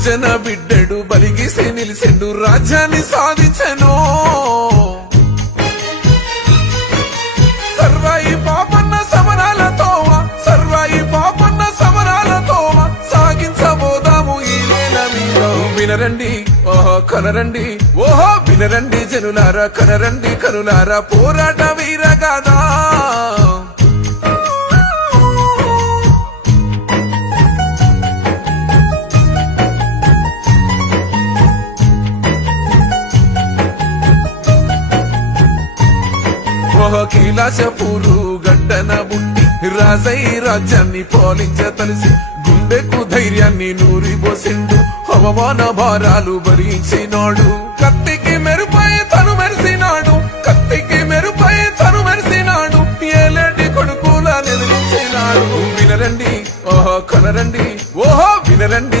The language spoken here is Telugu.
బహుజన బిడ్డడు బలిగిసి నిలిసిండు రాజ్యాన్ని సాధించెను సర్వాయి పాపన్న సమరాలతో సాగించబోదాము ఈ నేల మీద వినరండి ఓహో కనరండి ఓహో వినరండి జనులారా కనరండి కనులారా పోరాట వీరగాదా కైలాసపూరు గడ్డన బుట్టి రాజై రాజ్యాన్ని పాలించ తలిసి గుండెకు ధైర్యాన్ని నూరిపోసిండు అవమాన భారాలు భరించినాడు కత్తికి మెరుపై తను మెరిసినాడు ఏలేటి కొడుకులా నిద్రించినాడు వినరండి ఓహో కనరండి ఓహో వినరండి